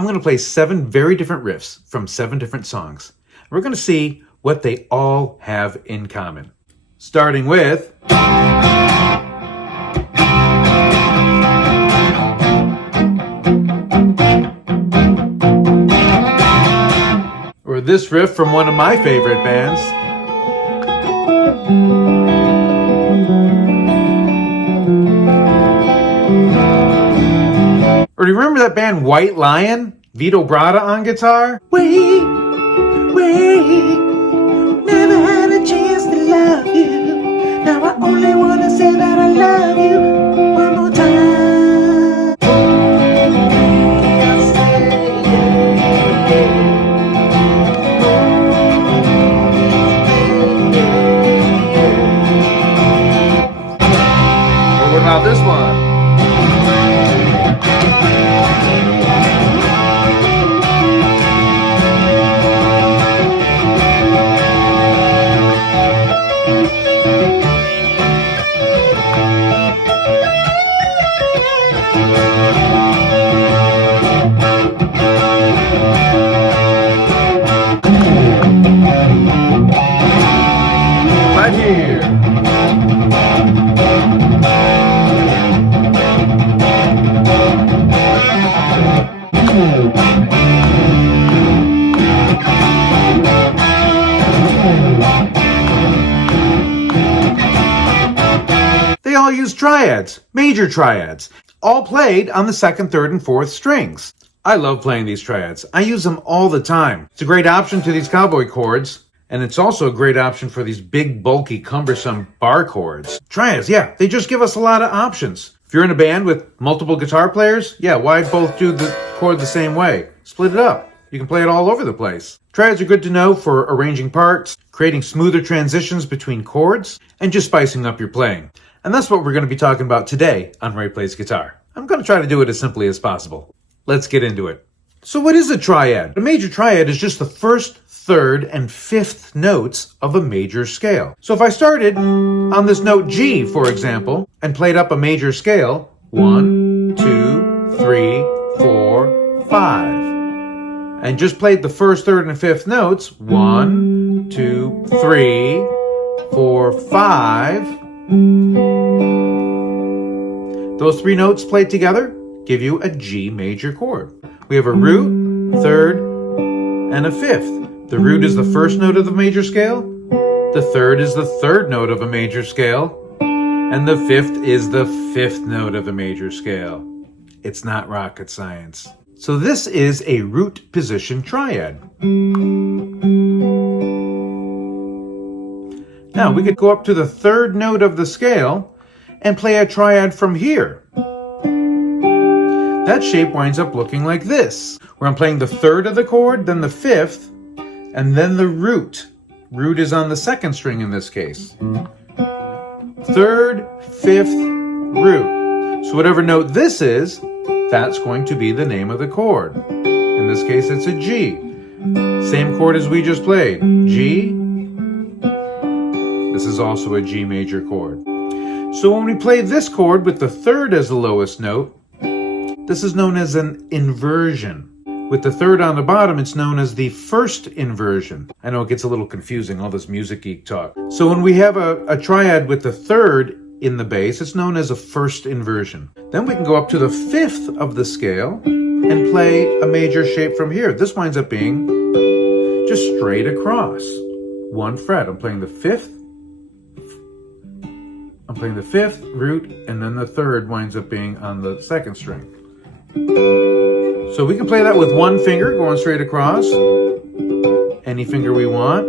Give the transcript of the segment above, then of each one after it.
I'm going to play 7 very different riffs from 7 different songs. We're going to see what they all have in common. Starting with... or this riff from one of my favorite bands. Or do you remember that band White Lion? Vito Bratta on guitar? Wait, never had a chance to love you. Now I only want to say that I love you one more time. Or what about this one? Right here. They all use triads, major triads, all played on the 2nd, 3rd, and 4th strings. I love playing these triads. I use them all the time. It's a great option to these cowboy chords, and it's also a great option for these big, bulky, cumbersome bar chords. Triads, yeah, they just give us a lot of options. If you're in a band with multiple guitar players, yeah, why both do the chord the same way? Split it up. You can play it all over the place. Triads are good to know for arranging parts, creating smoother transitions between chords, and just spicing up your playing. And that's what we're going to be talking about today on Ray Plays Guitar. I'm going to try to do it as simply as possible. Let's get into it. So what is a triad? A major triad is just the 1st, 3rd, and 5th notes of a major scale. So if I started on this note G, for example, and played up a major scale, 1, 2, 3, 4, 5, and just played the 1st, 3rd, and 5th notes, 1, 2, 3, 4, 5, those 3 notes played together give you a G major chord. We have a root, 3rd, and a 5th. The root is the 1st note of the major scale, the 3rd is the 3rd note of a major scale, and the 5th is the 5th note of a major scale. It's not rocket science. So this is a root position triad. Now we could go up to the 3rd note of the scale and play a triad from here. That shape winds up looking like this, where I'm playing the 3rd of the chord, then the 5th, and then the root. Root is on the 2nd string in this case. 3rd, 5th, root. So whatever note this is, that's going to be the name of the chord. In this case, it's a G. Same chord as we just played. G. This is also a G major chord. So when we play this chord with the 3rd as the lowest note, this is known as an inversion. With the 3rd on the bottom, it's known as the 1st inversion. I know it gets a little confusing, all this music geek talk. So when we have a triad with the 3rd in the bass, it's known as a 1st inversion. Then we can go up to the 5th of the scale and play a major shape from here. This winds up being just straight across. 1 fret. I'm playing the 5th. I'm playing the 5th, root, and then the 3rd winds up being on the 2nd string. So we can play that with 1 finger going straight across. Any finger we want.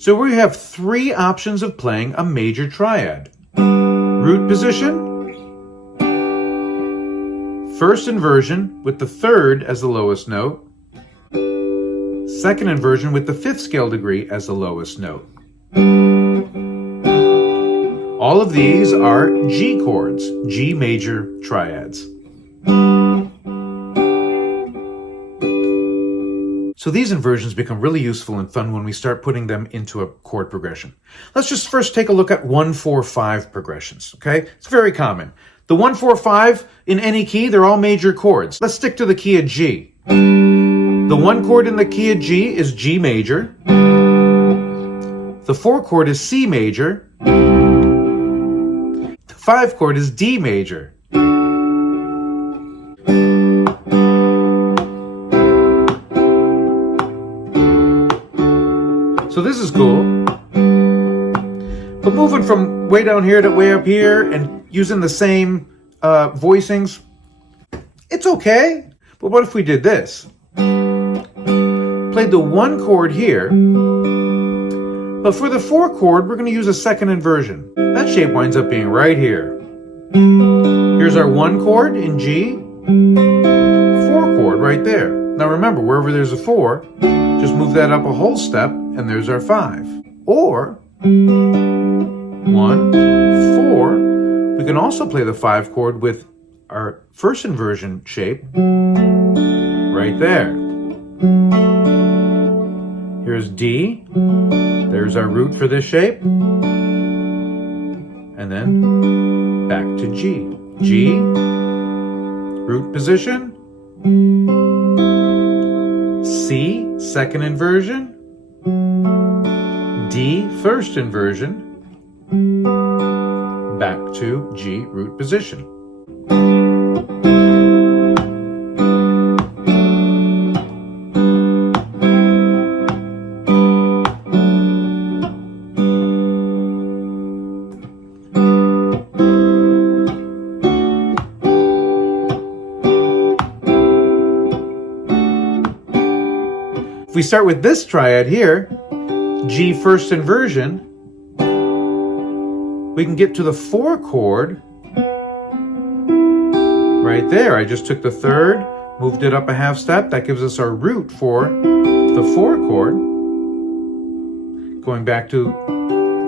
So we have 3 options of playing a major triad. Root position, 1st inversion with the 3rd as the lowest note, 2nd inversion with the 5th scale degree as the lowest note. All of these are G chords, G major triads. So these inversions become really useful and fun when we start putting them into a chord progression. Let's just first take a look at 1-4-5 progressions, okay? It's very common. The 1, 4, 5 in any key, they're all major chords. Let's stick to the key of G. The 1 chord in the key of G is G major. The 4 chord is C major. The 5 chord is D major. So this is cool. But moving from way down here to way up here and using the same voicings, it's okay. But what if we did this? Played the 1 chord here, but for the 4 chord, we're going to use a second inversion. That shape winds up being right here. Here's our 1 chord in G, 4 chord right there. Now remember, wherever there's a 4, just move that up a whole step, and there's our 5. Or 1, 4. We can also play the 5 chord with our first inversion shape right there. Here's D. There's our root for this shape. And then back to G. G, root position. C, second inversion. D, first inversion. Back to G, root position. If we start with this triad here, G first inversion, we can get to the 4 chord right there. I just took the 3rd, moved it up a half step. That gives us our root for the 4 chord. Going back to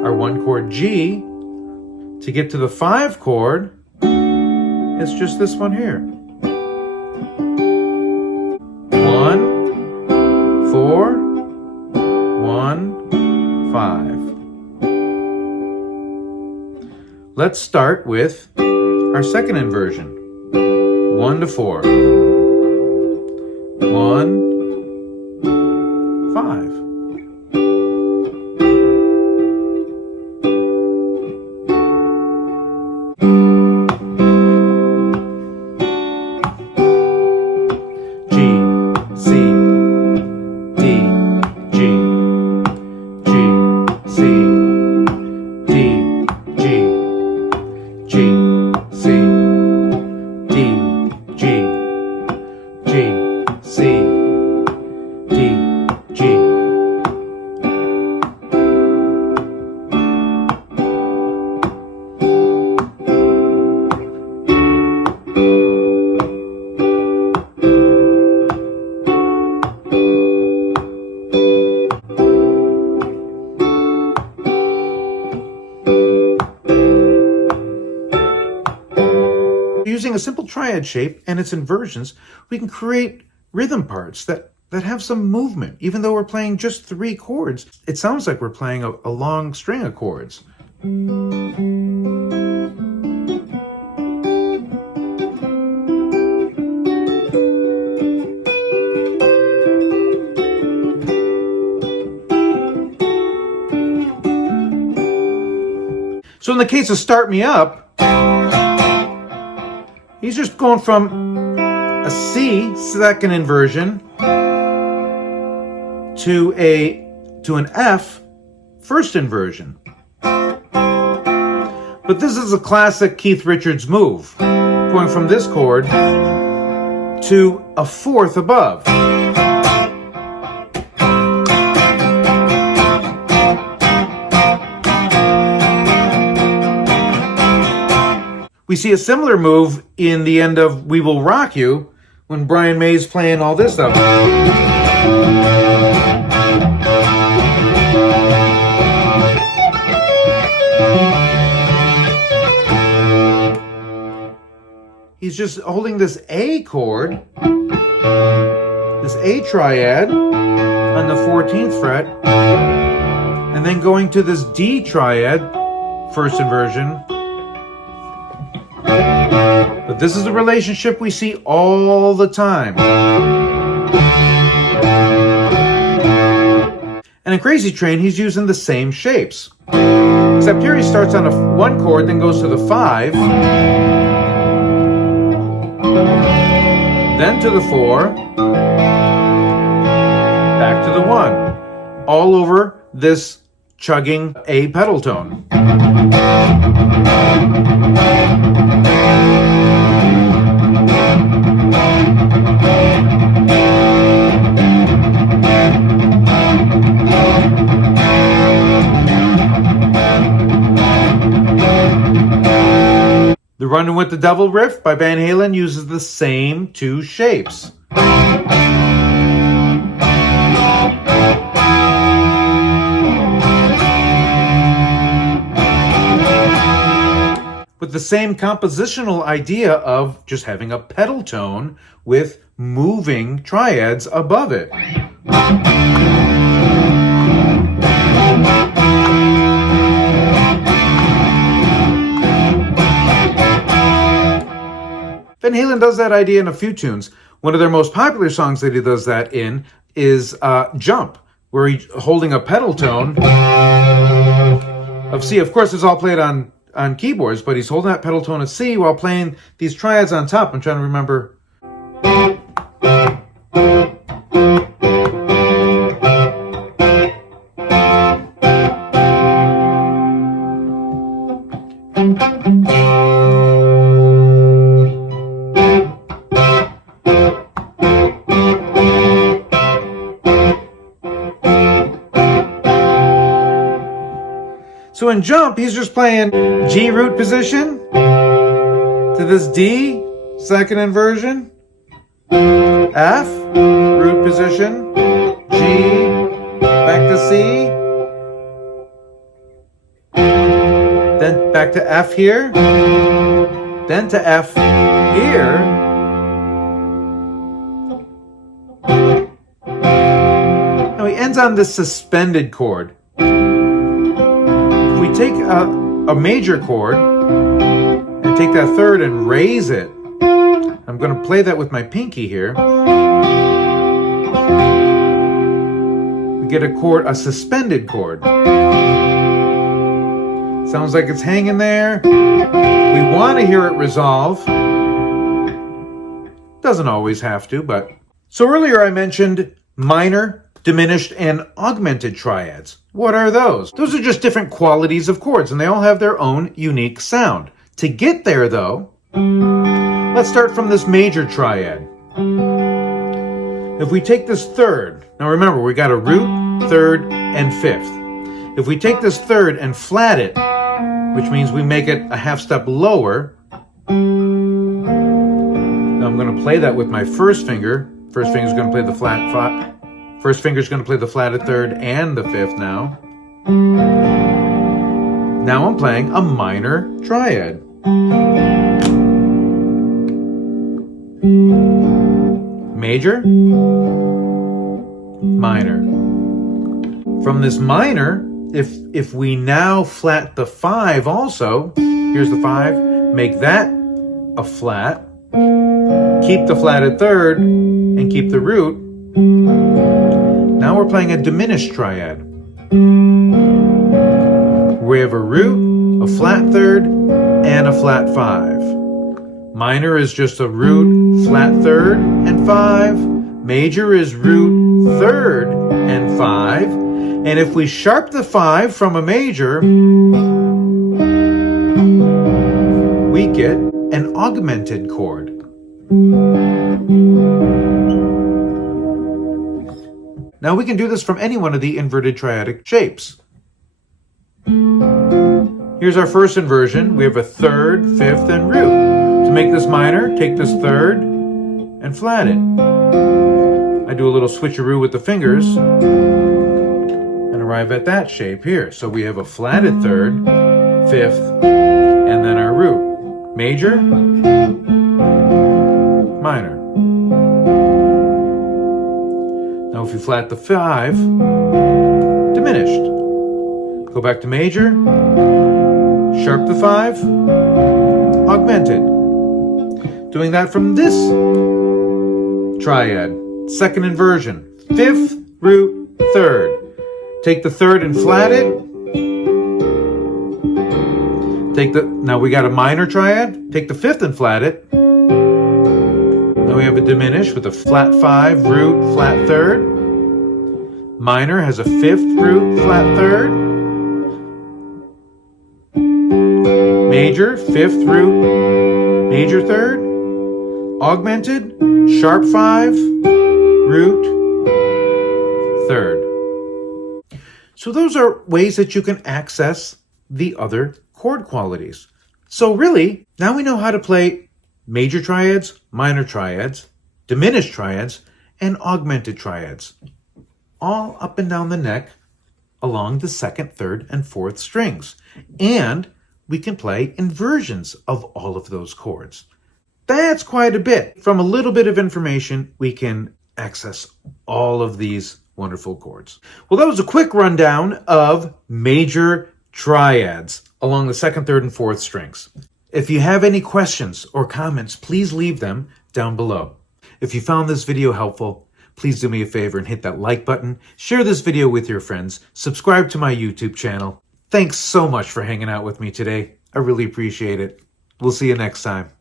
our 1 chord G, to get to the 5 chord, it's just this one here. 1, 4, 1, 5. Let's start with our second inversion. 1 to 4. 1, 5. Using a simple triad shape and its inversions, we can create rhythm parts that have some movement. Even though we're playing just 3 chords, it sounds like we're playing a long string of chords. So in the case of Start Me Up, he's just going from a C second inversion to an F first inversion. But this is a classic Keith Richards move, going from this chord to a 4th above. We see a similar move in the end of We Will Rock You when Brian May's playing all this stuff. He's just holding this A chord, this A triad on the 14th fret, and then going to this D triad, first inversion, But this is the relationship we see all the time. And in Crazy Train, he's using the same shapes. Except here he starts on one chord, then goes to the 5, then to the 4, back to the 1, all over this chugging A pedal tone. The Runnin' with the Devil riff by Van Halen uses the same two shapes. With the same compositional idea of just having a pedal tone with moving triads above it. Van Halen does that idea in a few tunes. One of their most popular songs that he does that in is Jump, where he's holding a pedal tone of C. Of course, it's all played on keyboards, but he's holding that pedal tone of C while playing these triads on top. I'm trying to remember. So in Jump, he's just playing G root position to this D, second inversion, F, root position, G, back to C, then back to F here, then to F here, now he ends on this suspended chord. If we take a major chord and take that third and raise it, I'm going to play that with my pinky here. We get a suspended chord. Sounds like it's hanging there. We want to hear it resolve. Doesn't always have to, but... So earlier I mentioned minor, diminished, and augmented triads. What are those? Those are just different qualities of chords, and they all have their own unique sound. To get there, though, let's start from this major triad. If we take this third, now remember, we got a root, third, and fifth. If we take this third and flat it, which means we make it a half step lower, now I'm going to play that with my first finger. First finger is going to play the flat five. First finger is going to play the flatted third and the fifth now. Now I'm playing a minor triad. Major, minor. From this minor, if we now flat the 5 also, here's the 5, make that a flat, keep the flatted third, and keep the root. Now we're playing a diminished triad. We have a root, a flat third, and a flat 5. Minor is just a root, flat third, and 5. Major is root, third, and 5. And if we sharp the 5 from a major, we get an augmented chord. Now we can do this from any one of the inverted triadic shapes. Here's our first inversion. We have a third, fifth, and root. To make this minor, take this third and flat it. I do a little switcheroo with the fingers and arrive at that shape here. So we have a flatted third, fifth, and then our root. Major, minor. Now if you flat the 5, diminished. Go back to major, sharp the 5, augmented. Doing that from this triad. Second inversion. Fifth, root, third. Take the third and flat it. Now we got a minor triad. Take the fifth and flat it. Now we have a diminished with a flat 5, root, flat third. Minor has a fifth, root, flat third. Major, fifth, root, major third. Augmented, sharp 5, root, third. So those are ways that you can access the other chord qualities. So really, now we know how to play major triads, minor triads, diminished triads, and augmented triads, all up and down the neck along the second, third, and fourth strings. And we can play inversions of all of those chords. That's quite a bit. From a little bit of information, we can access all of these wonderful chords. Well, that was a quick rundown of major triads along the second, third, and fourth strings. If you have any questions or comments, please leave them down below. If you found this video helpful, please do me a favor and hit that like button, share this video with your friends, subscribe to my YouTube channel. Thanks so much for hanging out with me today. I really appreciate it. We'll see you next time.